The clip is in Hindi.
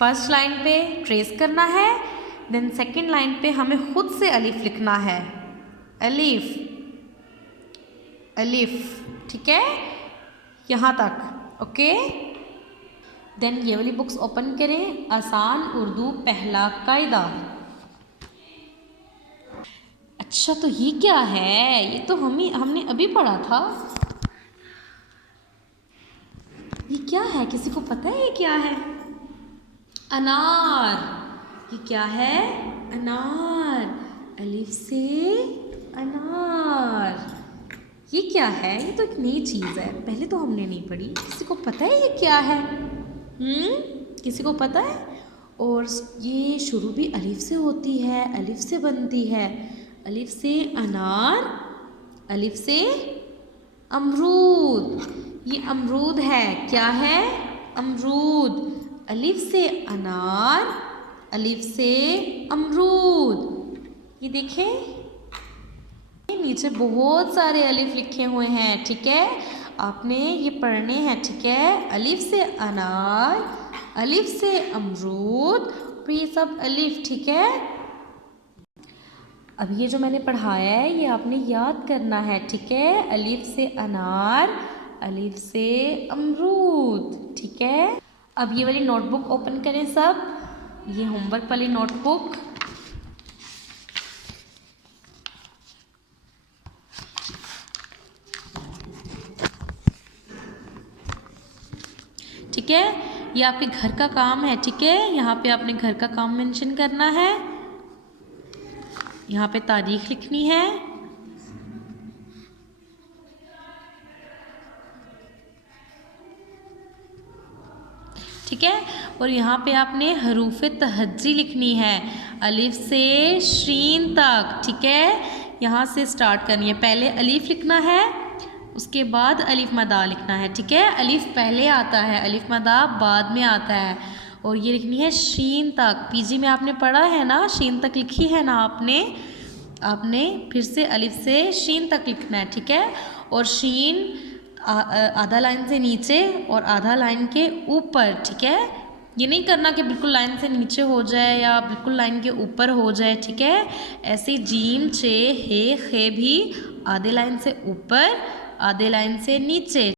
फर्स्ट लाइन पे ट्रेस करना है, देन सेकंड लाइन पे हमें खुद से अलिफ लिखना है, अलिफ अलिफ, ठीक है, यहाँ तक। ओके, देन ये वाली बुक्स ओपन करें, आसान उर्दू पहला कायदा। अच्छा, तो ये क्या है? ये तो हमने अभी पढ़ा था। ये क्या है? किसी को पता है ये क्या है? अनार। ये क्या है? अनार, अलिफ से अनार। ये क्या है? ये तो एक नई चीज़ है, पहले तो हमने नहीं पढ़ी। किसी को पता है ये क्या है? किसी को पता है? और ये शुरू भी अलिफ से होती है, अलिफ से बनती है, अलिफ से अनार, अलिफ से अमरूद। ये अमरूद है, क्या है? अमरूद, अलिफ से अनार, अलिफ से अमरूद। ये देखें, नीचे बहुत सारे अलिफ लिखे हुए हैं, ठीक है, आपने ये पढ़ने हैं, ठीक है। अलिफ से अनार, अलिफ से अमरूद, और ये सब अलिफ, ठीक है। अब ये जो मैंने पढ़ाया है ये आपने याद करना है, ठीक है। अलिफ से अनार, अलिफ से अमरूद, ठीक है। अब ये वाली नोटबुक ओपन करें सब, ये होमवर्क वाली नोटबुक। ठीक है, ये आपके घर का काम है, ठीक है। यहाँ पे आपने घर का काम मेंशन करना है, यहाँ पे तारीख लिखनी है, ठीक है। और यहाँ पे आपने हरूफ तहज्जी लिखनी है, अलिफ से शीन तक, ठीक है। यहाँ से स्टार्ट करनी है, पहले अलिफ लिखना है, उसके बाद अलिफ मदा लिखना है, ठीक है। अलिफ पहले आता है, अलिफ मदा बाद में आता है। और ये लिखनी है शीन तक। पीजी में आपने पढ़ा है ना, शीन तक लिखी है ना आपने फिर से अलिफ से शीन तक लिखना है, ठीक है। और शीन आधा लाइन से नीचे और आधा लाइन के ऊपर, ठीक है। ये नहीं करना कि बिल्कुल लाइन से नीचे हो जाए या बिल्कुल लाइन के ऊपर हो जाए, ठीक है। ऐसे जीम, चे, हे, खे भी आधे लाइन से ऊपर, आधे लाइन से नीचे।